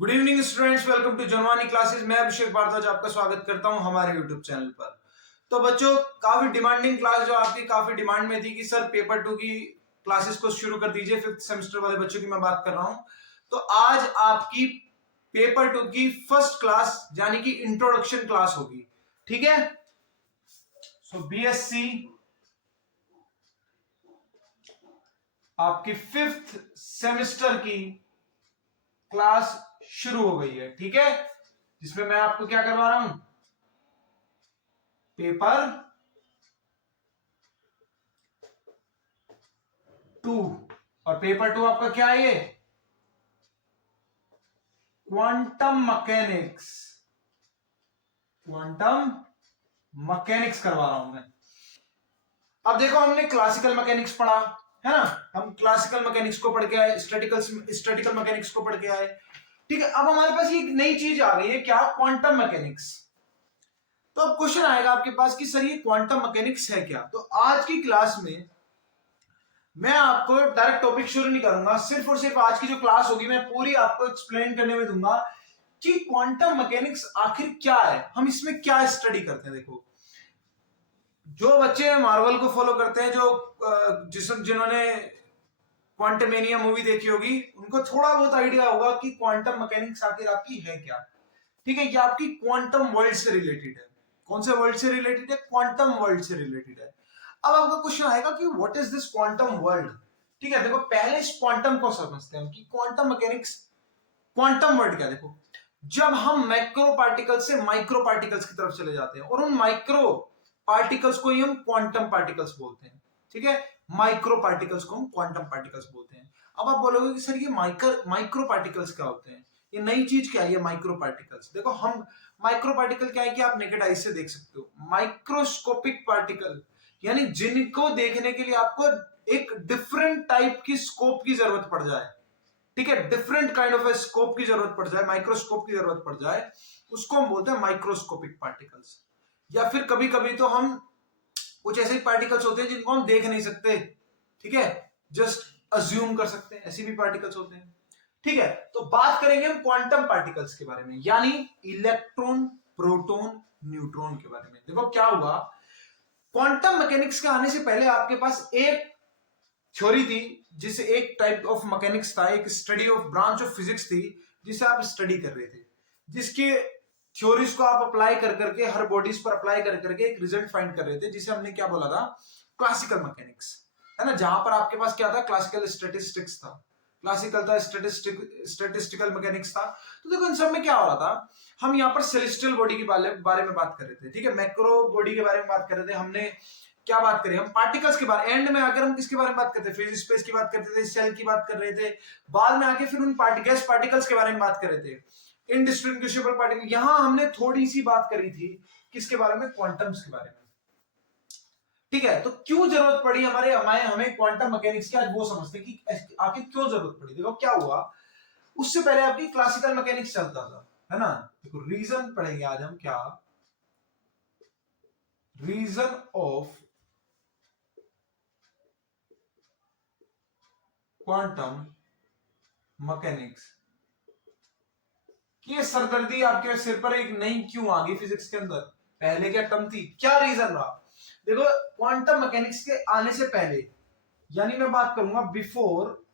Good evening students, welcome to Janvani classes. मैं अभिषेक भारद्वाज आपका स्वागत करता हूं हमारे यूट्यूब चैनल पर। तो बच्चों, काफी डिमांडिंग क्लास जो आपकी काफी डिमांड में थी कि सर पेपर 2 की क्लासेस को शुरू कर दीजिए, 5th सेमेस्टर वाले बच्चों की मैं बात कर रहा हूं। तो आज आपकी पेपर 2 की फर्स्ट क्लास यानी कि इंट्रोडक्शन क्लास होगी। ठीक है, सो बीएससी आपकी 5th सेमेस्टर की क्लास शुरू हो गई है। ठीक है, जिसमें मैं आपको क्या करवा रहा हूं, पेपर 2। और पेपर 2 आपका क्या है? ये क्वांटम मैकेनिक्स, क्वांटम मैकेनिक्स करवा रहा हूं मैं। अब देखो, हमने क्लासिकल मैकेनिक्स पढ़ा है ना, हम क्लासिकल मैकेनिक्स को पढ़ के आए, स्टैटिकल मैकेनिक्स को पढ़ के आए। ठीक है, अब हमारे पास ये नई चीज आ गई है, क्या? Quantum mechanics. तो अब क्वेश्चन आएगा आपके पास कि सर ये क्वांटम मैकेनिक्स है क्या? तो आज की क्लास में मैं आपको डायरेक्ट टॉपिक शुरू नहीं करूंगा, सिर्फ और सिर्फ आज की जो क्लास होगी मैं पूरी आपको एक्सप्लेन करने में दूंगा कि क्वांटम मैकेनिक्स आखिर क्या है, हम इसमें क्या स्टडी करते हैं। देखो, जो बच्चे मार्वल को फॉलो करते हैं, जो जिन्होंने क्वांटमेनिया मूवी देखी होगी, उनको थोड़ा बहुत आइडिया होगा कि क्वांटम मैकेनिक्स आखिर आपकी है क्या। ठीक है, ये आपकी क्वांटम वर्ल्ड से रिलेटेड है। कौन से वर्ल्ड से रिलेटेड है? क्वांटम वर्ल्ड से रिलेटेड है। अब आपका क्वेश्चन आएगा कि what is this quantum world. ठीक है, देखो पहले इस क्वांटम को समझते हैं कि क्वांटम मैकेनिक्स, क्वांटम वर्ल्ड क्या। देखो, जब हम मैक्रो पार्टिकल्स से माइक्रो पार्टिकल्स की तरफ चले जाते हैं और उन माइक्रो पार्टिकल्स को ही हम क्वांटम पार्टिकल्स बोलते हैं। ठीक है, माइक्रो पार्टिकल्स को हम क्वांटम पार्टिकल्स बोलते हैं। अब आप बोलोगे कि सर ये माइक्रो पार्टिकल्स क्या होते हैं, ये नई चीज क्या है ये माइक्रो पार्टिकल्स? देखो, हम माइक्रो पार्टिकल क्या है कि आप नेकेड आई से देख सकते हो। माइक्रोस्कोपिक पार्टिकल यानी जिनको देखने के लिए आपको एक डिफरेंट टाइप की स्कोप की जरूरत पड़ जाए। ठीक है, डिफरेंट काइंड ऑफ स्कोप की जरूरत पड़ जाए, माइक्रोस्कोप की जरूरत पड़ जाए, उसको हम बोलते हैं माइक्रोस्कोपिक पार्टिकल्स। या फिर कभी कभी तो हम कुछ ऐसे पार्टिकल्स होते हैं जिनको हम देख नहीं सकते। ठीक है, जस्ट अज्यूम कर सकते हैं, ऐसी भी पार्टिकल्स होते हैं। ठीक है, तो बात करेंगे हम क्वांटम पार्टिकल्स के बारे में, यानी इलेक्ट्रॉन, प्रोटॉन, न्यूट्रॉन के बारे में। देखो क्या हुआ, क्वांटम मैकेनिक्स के आने से पहले आपके पास एक थ्योरी थी, जिसे एक टाइप ऑफ मैकेनिक्स था, एक study of branch of physics थी जिसे आप स्टडी कर रहे थे, जिसके थ्योरीज को आप अप्लाई कर करके हर बॉडीज पर अप्लाई कर करके एक रिजल्ट फाइंड कर रहे थे, जिसे हमने क्या बोला था? Classical mechanics. है ना, जहां पर आपके पास क्या था? क्लासिकल स्टेटिस्टिक्स था, क्लासिकल था, स्टेटिस्टिकल मैकेनिक्स था। तो देखो, इन सब में क्या हो रहा था, हम यहाँ पर सेलेस्टियल बॉडी के बारे में बात कर रहे थे। ठीक है, मैक्रो बॉडी के बारे में बात कर रहे थे, हमने क्या बात करें, हम पार्टिकल्स के बारे, एंड में आकर हम किसके बारे में बात करते थे? फेज स्पेस की बात करते थे, सेल की बात कर रहे थे, बाद में आके फिर उन गैस पार्टिकल्स के बारे में बात कर रहे थे, इनडिस्टिंग्विशेबल पार्टिकल। यहां हमने थोड़ी सी बात करी थी किसके बारे में? क्वांटम्स के बारे में। ठीक है, तो क्यों जरूरत पड़ी हमें क्वांटम मैकेनिक्स की, आज वो समझते हैं कि आखिर क्यों जरूरत पड़ी। देखो क्या हुआ, उससे पहले आपकी क्लासिकल मैकेनिक्स चलता था, है ना। देखो, रीजन पढ़ेंगे आज हम, क्या रीजन ऑफ क्वांटम मैकेनिक्स। कि ये सरदर्दी आपके सिर पर एक नई क्यों आ गई फिजिक्स के अंदर? पहले क्या टर्म थी, क्या रीजन रहा? देखो, क्वांटम मैकेनिक्स के आने से पहले, यानी मैं बात करूंगा बिफोर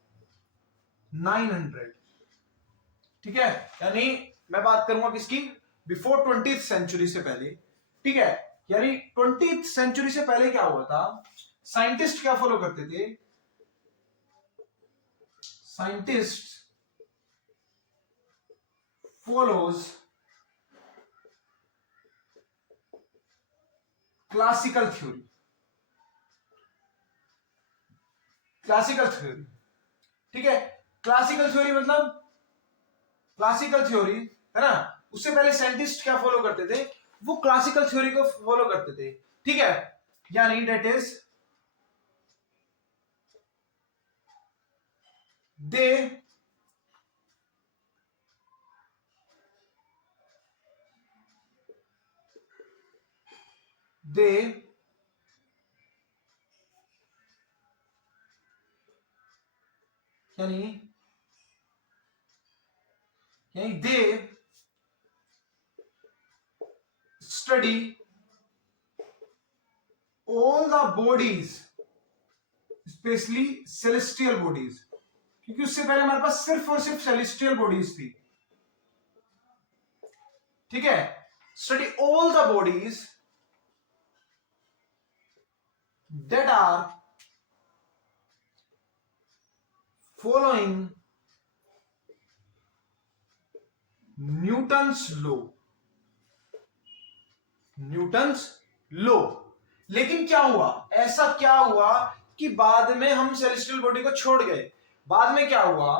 900। ठीक है, यानी मैं बात करूंगा किसकी? बिफोर 20th सेंचुरी से पहले। ठीक है, यानी 20th सेंचुरी से पहले क्या हुआ था? साइंटिस्ट क्या फॉलो करते थे? Scientist follows classical theory. Classical theory, ठीक है, क्लासिकल थ्योरी मतलब क्लासिकल थ्योरी, है ना। उससे पहले साइंटिस्ट क्या फॉलो करते थे? वो क्लासिकल थ्योरी को फॉलो करते थे। ठीक है, यानी डेट इज दे दे यानी यानी they study all the bodies specially celestial bodies, क्योंकि उससे पहले हमारे पास सिर्फ और सिर्फ सेलेस्टियल बॉडीज थी। ठीक है, study all the bodies that are following Newton's law. Newton's law. लेकिन क्या हुआ, ऐसा क्या हुआ कि बाद में हम सेलेस्टियल बॉडी को छोड़ गए। बाद में क्या हुआ,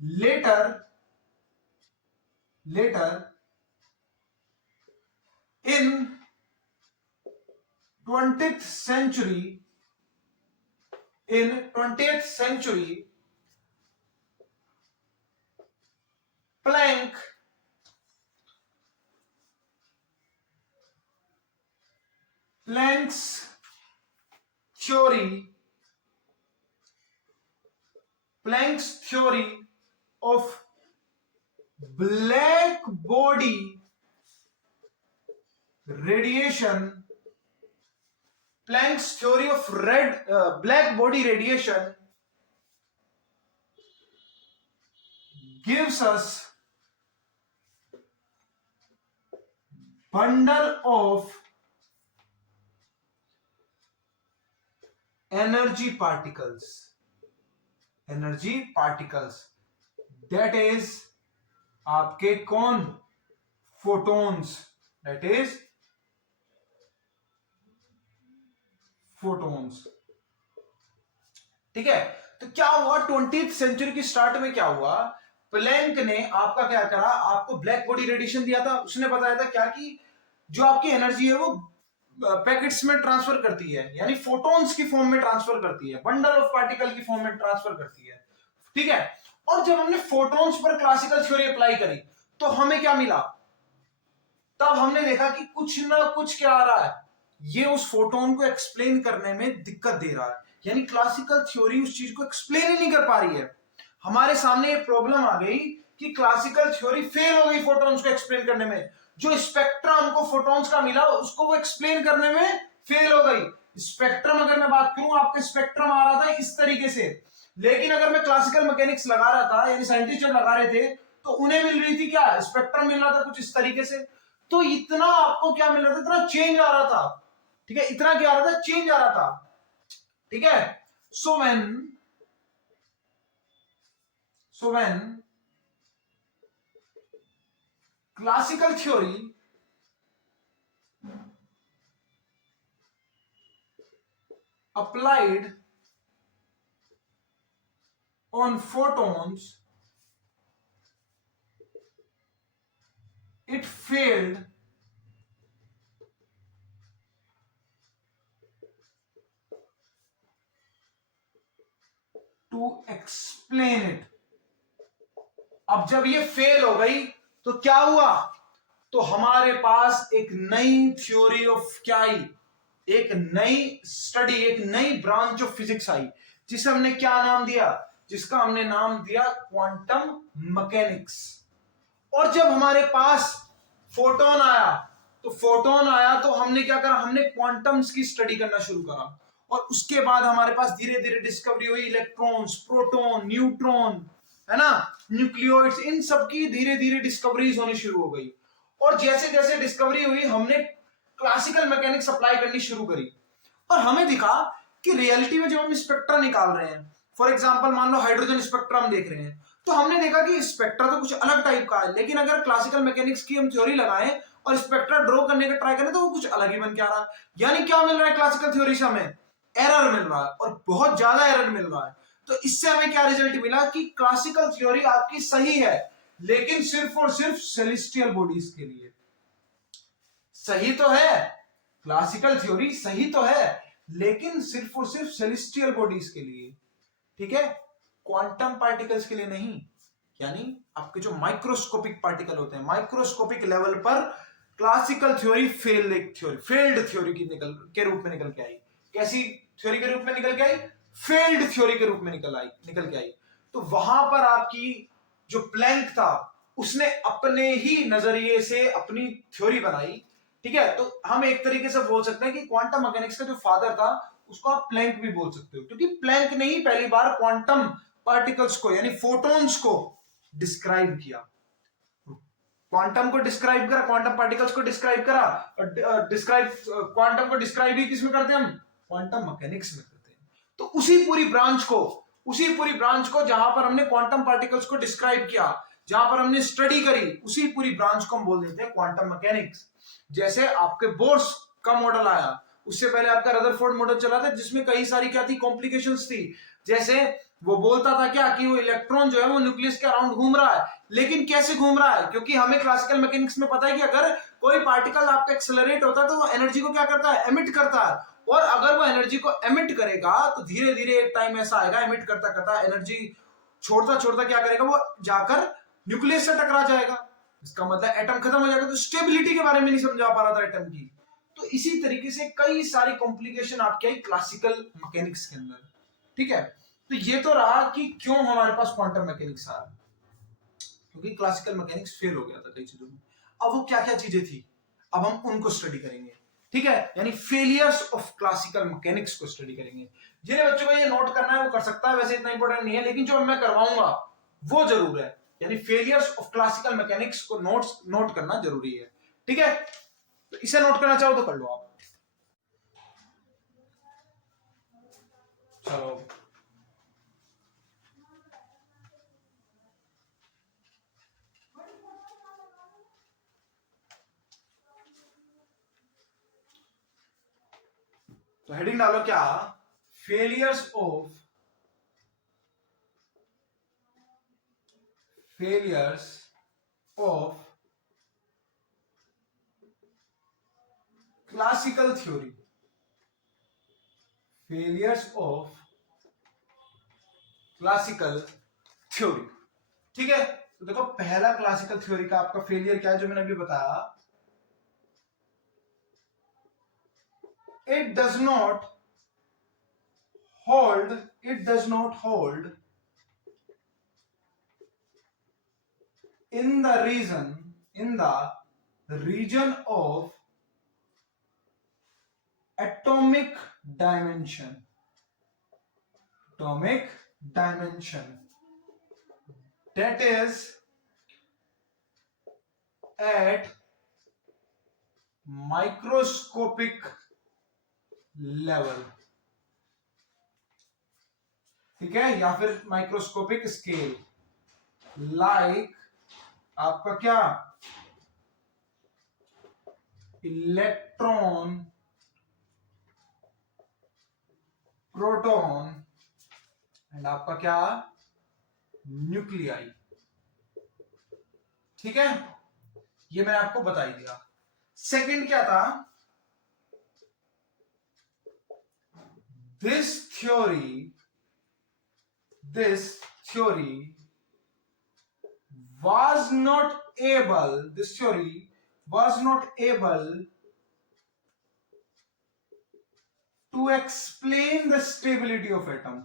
letter in 20th century Planck's theory of black body radiation, Planck's theory of black body radiation gives us bundle of energy particles, that is आपके कौन, photons, that is photons। ठीक है, तो क्या हुआ 20th सेंचुरी की स्टार्ट में क्या हुआ, प्लैंक ने आपका क्या करा, आपको ब्लैक बॉडी रेडिएशन दिया था। उसने बताया था क्या कि जो आपकी एनर्जी है वो पैकेट्स में ट्रांसफर करती है, यानी फोटॉन्स की फॉर्म में ट्रांसफर करती है, बंडल ऑफ पार्टिकल की फॉर्म में ट्रांसफर करती है। ठीक है, और जब हमने photons per classical theory apply करी तो हमें क्या मिला, तब हमने देखा कि कुछ ना कुछ क्या आ रहा है, ये उस फोटोन को एक्सप्लेन करने में दिक्कत दे रहा है, यानी क्लासिकल थ्योरी उस चीज को एक्सप्लेन ही नहीं कर पा रही है। हमारे सामने ये प्रॉब्लम आ गई कि क्लासिकल थ्योरी फेल हो गई फोटॉन्स को एक्सप्लेन करने में। जो स्पेक्ट्रम हमको फोटॉन्स का मिला उसको वो एक्सप्लेन करने में फेल हो गई। स्पेक्ट्रम अगर मैं बात करूं, आपका स्पेक्ट्रम आ रहा था इस तरीके से, लेकिन अगर मैं क्लासिकल मैकेनिक्स लगा रहा था, यानी साइंटिस्ट जब लगा रहे थे तो उन्हें मिल रही थी क्या, स्पेक्ट्रम मिल रहा था कुछ इस तरीके से। तो इतना आपको क्या मिल रहा था, इतना चेंज आ रहा था। ठीक है, इतना क्या आ रहा था, चेंज आ रहा था। ठीक है, so when classical theory applied on photons, it failed to explain it। अब जब ये फेल हो गई तो क्या हुआ, तो हमारे पास एक नई थ्योरी ऑफ क्या आई, एक नई स्टडी, एक नई ब्रांच ऑफ फिजिक्स आई, जिसे हमने क्या नाम दिया, जिसका हमने नाम दिया क्वांटम मैकेनिक्स। और जब हमारे पास फोटोन आया तो हमने क्या करा, हमने क्वांटम्स की स्टडी करना शुरू करा, और उसके बाद हमारे पास धीरे धीरे डिस्कवरी हुई इलेक्ट्रॉन्स, प्रोटॉन, न्यूट्रॉन, है ना, न्यूक्लियोइड्स, इन सब की धीरे धीरे डिस्कवरीज होनी शुरू हो गई। और जैसे जैसे डिस्कवरी हुई हमने क्लासिकल मैकेनिक्स अप्लाई करनी शुरू करी, और हमें दिखा कि रियलिटी में जब हम स्पेक्ट्रा निकाल रहे हैं, फॉर एग्जांपल मान लो हाइड्रोजन स्पेक्ट्रा हम देख रहे हैं, तो हमने देखा कि स्पेक्ट्रा तो कुछ अलग टाइप का है, लेकिन अगर क्लासिकल मैकेनिक्स की हम थ्योरी लगाएं और स्पेक्ट्रा ड्रॉ करने का ट्राई करें तो वो कुछ अलग ही बन के आ रहा है। यानी क्या मिल रहा है क्लासिकल थ्योरी से, हमें एरर मिल रहा है, और बहुत ज्यादा एरर मिल रहा है। तो इससे हमें क्या रिजल्ट मिला कि क्लासिकल थ्योरी आपकी सही है, लेकिन सिर्फ और सिर्फ सेलेस्टियल बॉडीज के लिए। सही तो है, क्लासिकल थ्योरी सही तो है, लेकिन सिर्फ और सिर्फ सेलेस्टियल बॉडीज के लिए। ठीक है, क्वांटम पार्टिकल्स के लिए नहीं। यानी आपके जो माइक्रोस्कोपिक पार्टिकल होते हैं, माइक्रोस्कोपिक लेवल पर क्लासिकल थ्योरी फेल्ड थ्योरी के रूप में निकल के आई। कैसी थ्योरी के रूप में निकल के आई, फेल्ड थ्योरी के रूप में निकल के आई। तो वहां पर आपकी जो प्लैंक था उसने अपने ही नजरिए से अपनी थ्योरी बनाई, ठीक है। तो हम एक तरीके से बोल सकते हैं कि क्वांटम मैकेनिक्स का जो फादर था उसको आप प्लैंक भी बोल सकते हो, क्योंकि प्लैंक ने ही पहली बार क्वांटम पार्टिकल्स को यानी फोटॉन्स को डिस्क्राइब किया, क्वांटम को डिस्क्राइब करा, क्वांटम पार्टिकल्स को डिस्क्राइब करा, और डिस्क्राइब क्वांटम को डिस्क्राइब ही किसमें करते हैं हम, क्वांटम मैकेनिक्स में करते हैं। तो उसी पूरी ब्रांच को जहां पर हमने क्वांटम पार्टिकल्स को डिस्क्राइब किया, जहां पर हमने स्टडी करी, उसी पूरी ब्रांच को हम बोल देते हैं क्वांटम मैकेनिक्स। जैसे आपके बोर्स का मॉडल आया, उससे पहले आपका रदरफोर्ड मॉडल चला था जिसमें कई सारी क्या थी, कॉम्प्लिकेशंस थी। जैसे वो बोलता था क्या कि वो इलेक्ट्रॉन जो है वो न्यूक्लियस के अराउंड घूम रहा है, लेकिन कैसे घूम रहा है, क्योंकि हमें क्लासिकल मैकेनिक्स में पता है कि अगर कोई पार्टिकल आपका एक्सेलरेट होता है तो वो एनर्जी को क्या करता है, एमिट करता है, और अगर वो एनर्जी को एमिट करेगा तो धीरे धीरे एक टाइम ऐसा आएगा, एमिट करता करता एनर्जी छोड़ता छोड़ता क्या करेगा, वो जाकर न्यूक्लियस से टकरा जाएगा, इसका मतलब एटम खत्म हो जाएगा। तो स्टेबिलिटी के बारे में नहीं समझा पा रहा था एटम की। तो इसी तरीके से कई सारी कॉम्प्लिकेशन आपके क्लासिकल मैकेनिक्स के अंदर, ठीक है। तो ये तो रहा कि क्यों हमारे पास क्वांटम मैकेनिक्स आ रहा है, क्योंकि क्लासिकल मैकेनिक्स फेल हो गया था कई चीजों में। अब वो क्या क्या चीजें थी, अब हम उनको स्टडी करेंगे, ठीक है, यानी फेलियर्स ऑफ क्लासिकल मैकेनिक्स को स्टडी करेंगे। जिन्हें बच्चों को ये नोट करना है वो कर सकता है, वैसे इतना इंपॉर्टेंट नहीं है, लेकिन जो मैं करवाऊंगा वो जरूर है, यानी फेलियर्स ऑफ क्लासिकल मैकेनिक्स को नोट करना जरूरी है, ठीक है। तो इसे नोट करना चाहो तो कर लो आप। चलो तो हेडिंग डालो क्या, failures of classical theory, failures of classical theory, ठीक है। तो देखो पहला क्लासिकल थ्योरी का आपका फेलियर क्या है, जो मैंने अभी बताया, it does not hold in the region of atomic dimension, that is at microscopic level, ठीक है, या फिर माइक्रोस्कोपिक स्केल, लाइक आपका क्या, इलेक्ट्रॉन, प्रोटॉन एंड आपका क्या, न्यूक्लियाई, ठीक है, ये मैंने आपको बता ही दिया। सेकंड क्या था, this theory was not able to explain the stability of atom,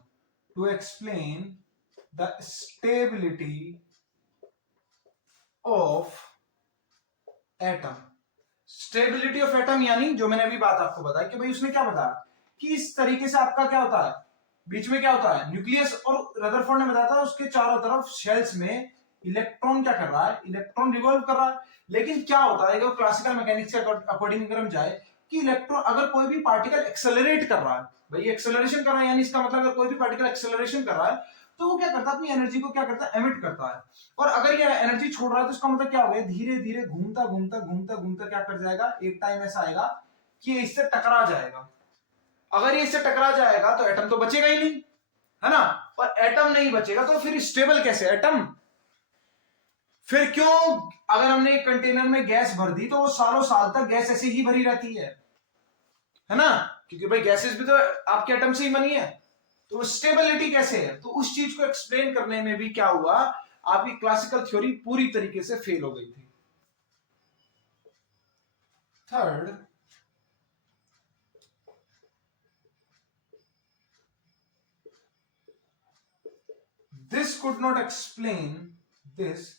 stability of atom यानी जो मैंने अभी बात आपको बताई कि भाई उसने क्या बताया कि इस तरीके से आपका क्या होता है, बीच में क्या होता है न्यूक्लियस, और रदरफोर्ड ने बताया था उसके चारों तरफ शेल्स में इलेक्ट्रॉन क्या कर रहा है, इलेक्ट्रॉन रिवॉल्व कर रहा है। लेकिन क्या होता है क्लासिकल मैकेनिक्स के अकॉर्डिंग अगर हम जाए कि इलेक्ट्रॉन अगर कोई भी पार्टिकल एक्सेलरेट कर रहा है, भाई एक्सेलरेशन कर रहा है, यानी इसका मतलब अगर कोई भी पार्टिकल एक्सेलरेशन कर रहा है तो वो क्या करता है, अपनी एनर्जी को क्या करता है, एमिट करता है। और अगर ये एनर्जी छोड़ रहा है तो इसका मतलब क्या हो गया, धीरे धीरे घूमता घूमता घूमता घूमता क्या कर जाएगा, एक टाइम ऐसा आएगा कि ये इससे टकरा जाएगा। अगर ये इससे टकरा जाएगा तो एटम तो बचेगा ही नहीं, है ना, और एटम नहीं बचेगा तो फिर स्टेबल कैसे एटम, फिर क्यों, अगर हमने एक कंटेनर में गैस भर दी तो वो सालों साल तक गैस ऐसे ही भरी रहती है ना, क्योंकि भाई गैसेस भी तो आपके एटम से ही बनी है, तो स्टेबिलिटी कैसे है, तो उस चीज को एक्सप्लेन करने में भी क्या हुआ, आपकी क्लासिकल थ्योरी पूरी तरीके से फेल हो गई थी। Third, this could not explain this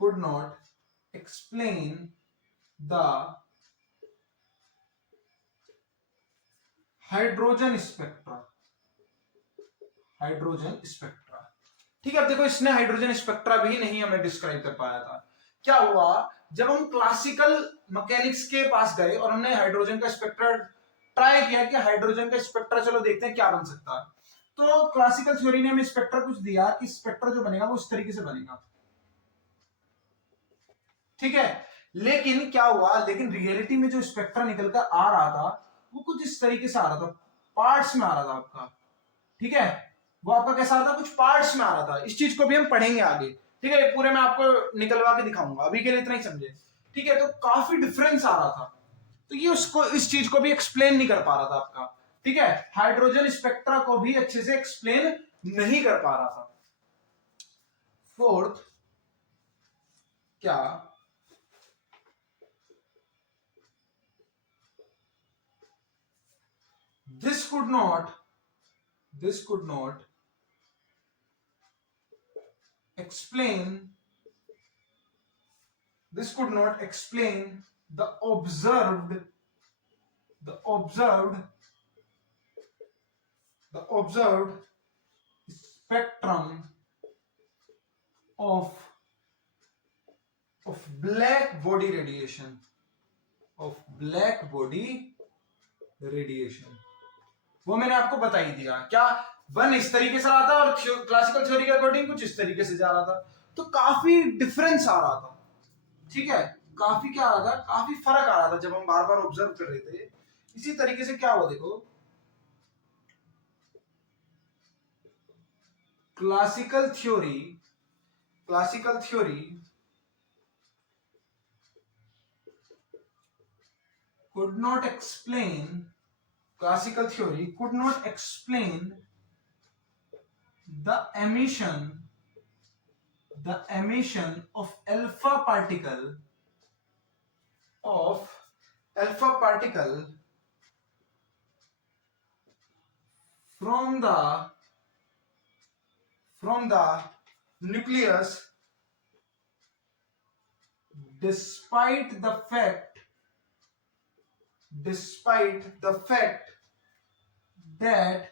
could not explain the hydrogen spectra. Hydrogen spectra, ठीक है। अब देखो इसने हाइड्रोजन स्पेक्ट्रा भी नहीं हमें डिस्क्राइब कर पाया था। क्या हुआ, जब हम क्लासिकल मैकेनिक्स के पास गए और हमने हाइड्रोजन का स्पेक्ट्रा ट्राई किया कि हाइड्रोजन का स्पेक्ट्रा चलो देखते हैं क्या बन सकता है, तो क्लासिकल थ्योरी ने हमें स्पेक्ट्रा कुछ दिया कि स्पेक्ट्रा जो बनेगा वो इस तरीके से बनेगा, ठीक है। लेकिन क्या हुआ, लेकिन रियलिटी में जो स्पेक्ट्रा निकलकर आ रहा था वो कुछ इस तरीके से आ रहा था, पार्ट्स में आ रहा था आपका, ठीक है। वो आपका कैसा आ रहा था, कुछ पार्ट्स में आ रहा था। इस चीज को भी हम पढ़ेंगे आगे, ठीक है। पूरे मैं आपको निकलवा के दिखाऊंगा, अभी के लिए इतना ही समझे, ठीक है। तो काफी डिफरेंस आ रहा था, तो ये उसको इस चीज को भी एक्सप्लेन नहीं कर पा रहा था आपका, ठीक है। हाइड्रोजन स्पेक्ट्रा को भी अच्छे से एक्सप्लेन नहीं कर पा रहा था। फोर्थ, क्या this could not explain the observed spectrum of black body radiation, वो मैंने आपको बता ही दिया। क्या वन इस तरीके से आ रहा था और क्लासिकल थ्योरी के अकॉर्डिंग कुछ इस तरीके से जा रहा था, तो काफी डिफरेंस आ रहा था, ठीक है। काफी क्या आ रहा था, काफी फर्क आ रहा था जब हम बार बार ऑब्जर्व कर रहे थे। इसी तरीके से क्या हुआ, देखो classical theory could not explain the emission of alpha particle from the nucleus, despite the fact that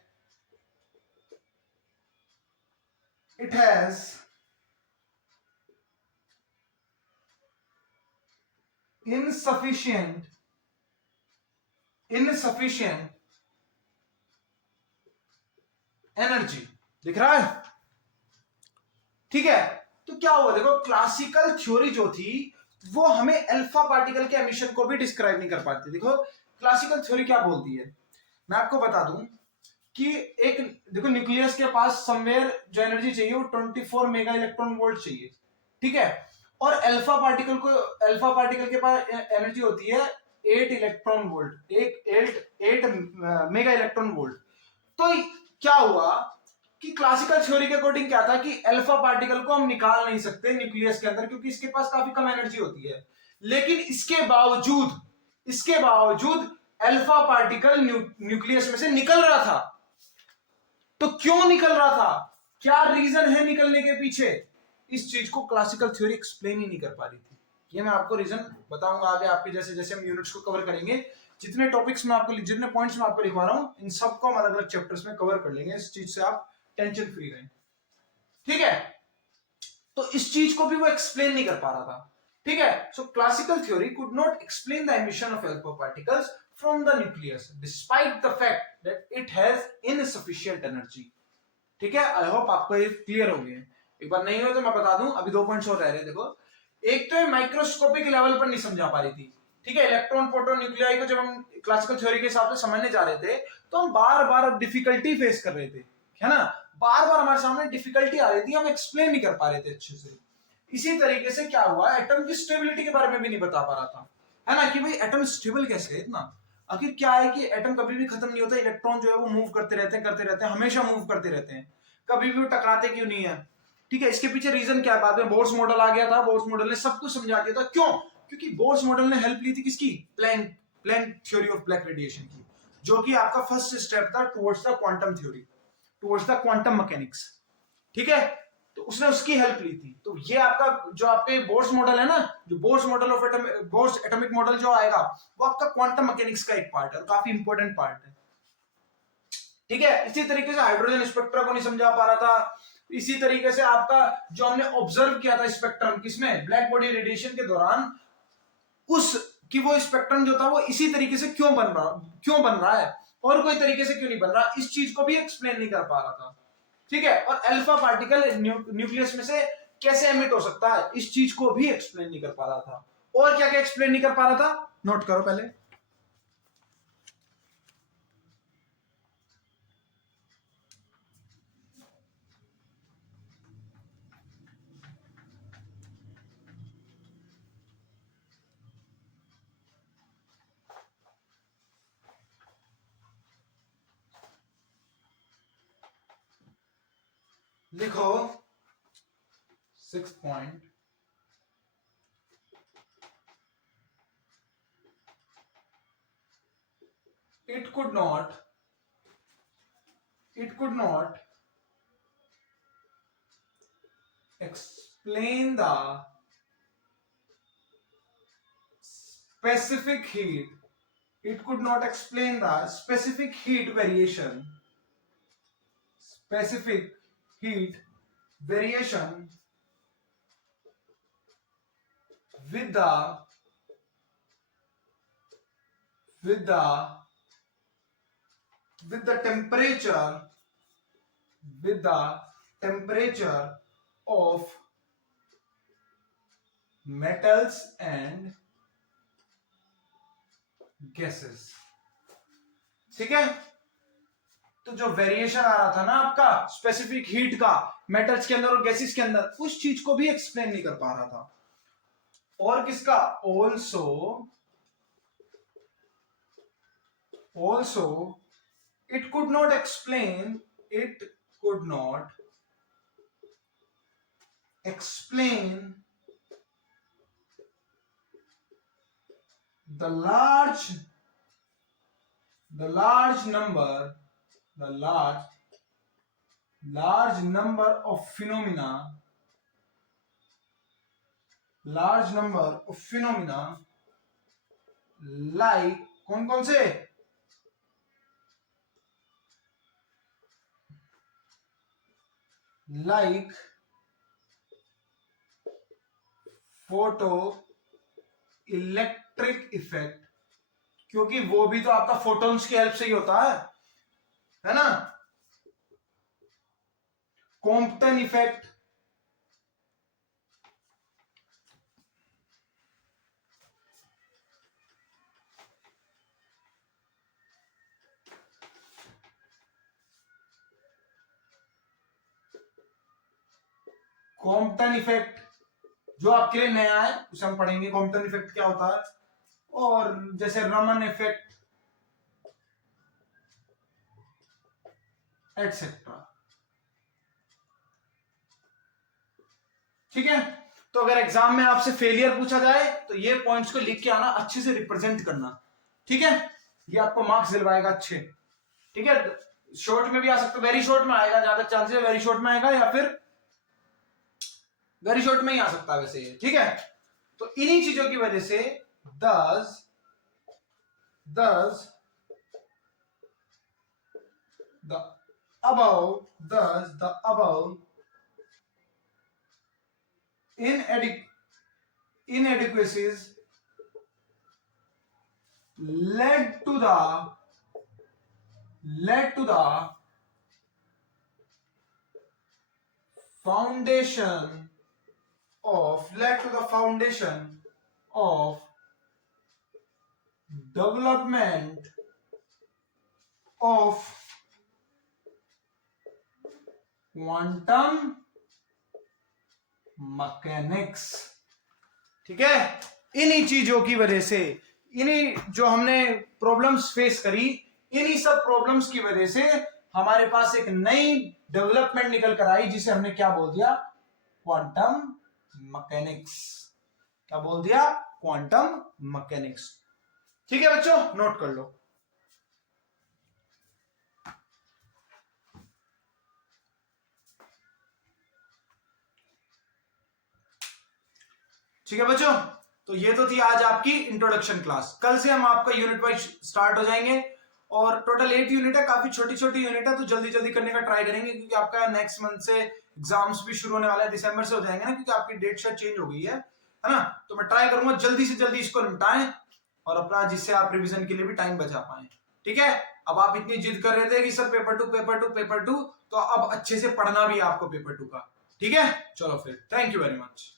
it has insufficient energy. दिख रहा है, ठीक है। तो क्या हुआ, देखो क्लासिकल थ्योरी जो थी वो हमें अल्फा पार्टिकल के एमिशन को भी डिस्क्राइब नहीं कर पाती। देखो क्लासिकल थ्योरी क्या बोलती है, मैं आपको बता दूं कि एक देखो न्यूक्लियस के पास समवेयर जो एनर्जी चाहिए वो 24 मेगा इलेक्ट्रॉन वोल्ट चाहिए, ठीक है। और अल्फा पार्टिकल के पास एनर्जी होती है 8 electron volt, 8 mega electron volt. तो क्या हुआ कि क्लासिकल थ्योरी के अकॉर्डिंग क्या था कि अल्फा पार्टिकल को हम निकाल नहीं सकते न्यूक्लियस के अंदर क्योंकि इसके पास काफी कम एनर्जी होती है। लेकिन इसके बावजूद अल्फा पार्टिकल न्यूक्लियस में से निकल रहा था। तो क्यों निकल रहा था, क्या रीजन है निकलने के पीछे, इस चीज को क्लासिकल थ्योरी एक्सप्लेन ही नहीं कर पा रही थी। ये मैं आपको रीजन बताऊंगा आगे, आपके जैसे जैसे हम यूनिट्स को कवर करेंगे, जितने टॉपिक्स में आपको जितने पॉइंट्स में आपको लिखवा रहा हूं इन सबको हम अलग अलग चैप्टर्स में कवर कर लेंगे। इस चीज से आप टेंशन फ्री रहें, ठीक है। तो इस चीज को भी वो एक्सप्लेन नहीं कर पा रहा था, ठीक है। सो classical theory could not explain the emission of alpha particles from the nucleus despite the fact that it has insufficient energy, ठीक है। आई होप आपको ये क्लियर हो गया। एक बार नहीं हो तो मैं बता दूं, अभी 2 पॉइंट्स और रह रहे। देखो एक तो माइक्रोस्कोपिक लेवल पर नहीं समझा पा रही थी, ठीक है। इलेक्ट्रॉन प्रोटॉन न्यूक्लियाई को जब हम क्लासिकल थ्योरी के हिसाब से समझने जा रहे थे तो हम बार बार डिफिकल्टी फेस कर रहे थे, है ना। बार बार हमारे सामने डिफिकल्टी आ रही थी, हम एक्सप्लेन नहीं कर पा रहे थे अच्छे से। इसी तरीके से क्या हुआ, एटम की स्टेबिलिटी के बारे में भी नहीं बता पा रहा था, है ना, कि भाई एटम स्टेबल कैसे है इतना। आखिर क्या है कि एटम कभी भी खत्म नहीं होता, इलेक्ट्रॉन जो है वो मूव करते रहते हैं, हमेशा मूव करते रहते हैं, कभी भी वो टकराते क्यों नहीं है, ठीक है। इसके पीछे रीजन क्या है, बाद में बोर्स मॉडल आ गया था, बोर्स मॉडल ने सब कुछ समझा दिया था। क्यों, क्योंकि बोर्स मॉडल ने हेल्प ली थी किसकी, Planck theory of black radiation की, जो कि आपका फर्स्ट स्टेप था towards the quantum theory, towards the quantum mechanics, ठीक है। तो उसने उसकी हेल्प ली थी। तो ये आपका जो आपके बोर्स मॉडल है ना, जो Bohr's model of Bohr's atomic model जो आएगा वो आपका क्वांटम मैकेनिक्स का एक पार्ट है और काफी इंपॉर्टेंट पार्ट है। ठीक है, इसी तरीके से हाइड्रोजन स्पेक्ट्रा को नहीं समझा पा रहा था। इसी तरीके से आपका जो हमने ऑब्जर्व किया था स्पेक्ट्रम किसमें, ब्लैक बॉडी रेडिएशन के दौरान, उस कि वो स्पेक्ट्रम जो था वो इसी तरीके से क्यों बन रहा है और कोई तरीके से क्यों नहीं बन रहा, इस चीज को भी एक्सप्लेन नहीं कर पा रहा था। ठीक है, और अल्फा पार्टिकल न्यूक्लियस में से कैसे एमिट हो सकता है, इस चीज को भी एक्सप्लेन नहीं कर पा रहा था। और क्या क्या एक्सप्लेन नहीं कर पा रहा था, नोट करो पहले। लिखो 6 point, it could not explain the specific heat, it could not explain the specific heat variation with the temperature of metals and gases। ठीक है, तो जो वेरिएशन आ रहा था ना आपका स्पेसिफिक हीट का मेटल्स के अंदर और गैसेस के अंदर, उस चीज को भी एक्सप्लेन नहीं कर पा रहा था। और किसका, also it could not explain the large number of phenomena like कौन से, like फोटो इलेक्ट्रिक इफेक्ट, क्योंकि वो भी तो आपका फोटॉन्स की हेल्प से ही होता है ना। कॉम्पटन इफेक्ट, जो आपके लिए नया है उसे हम पढ़ेंगे, कॉम्पटन इफेक्ट क्या होता है। और जैसे रमन इफेक्ट एटसेट्रा। ठीक है, तो अगर एग्जाम में आपसे फेलियर पूछा जाए तो ये पॉइंट्स को लिख के आना, अच्छे से रिप्रेजेंट करना। ठीक है, ये आपको मार्क्स दिलवाएगा अच्छे। ठीक है, शॉर्ट में भी आ सकता है, वेरी शॉर्ट में आएगा, ज्यादा चांसेस है वेरी शॉर्ट में आएगा, या फिर वेरी शॉर्ट में ही आ सकता है वैसे। ठीक है, तो इन्हीं चीजों की वजह से thus the above inadequacies led to the foundation of development of quantum mechanics। ठीक है, इन्हीं चीजों की वजह से, इन्हीं जो हमने प्रॉब्लम्स फेस करी, इन्हीं सब प्रॉब्लम्स की वजह से हमारे पास एक नई डेवलपमेंट निकल कर आई, जिसे हमने क्या बोल दिया, क्वांटम मैकेनिक्स। क्या बोल दिया, क्वांटम मैकेनिक्स। ठीक है बच्चों, नोट कर लो। ठीक है बच्चों, तो ये तो थी आज आपकी इंट्रोडक्शन क्लास। कल से हम आपका यूनिट वाइज स्टार्ट हो जाएंगे और टोटल 8 यूनिट है, काफी छोटी छोटी यूनिट है, तो जल्दी जल्दी करने का ट्राई करेंगे क्योंकि आपका नेक्स्ट मंथ से एग्जाम्स भी शुरू होने वाले हैं, दिसंबर से हो जाएंगे ना, क्योंकि आपकी डेट शायद चेंज हो गई है ना। तो मैं ट्राई करूंगा जल्दी से जल्दी इसको निपटाएं और अपना, जिससे आप रिवीजन के लिए भी टाइम बचा पाए। ठीक है, अब आप इतनी जिद कर रहे थे कि सर पेपर 2 पेपर 2 पेपर 2, तो अब अच्छे से पढ़ना भी है आपको पेपर 2 का। ठीक है, चलो फिर, थैंक यू वेरी मच।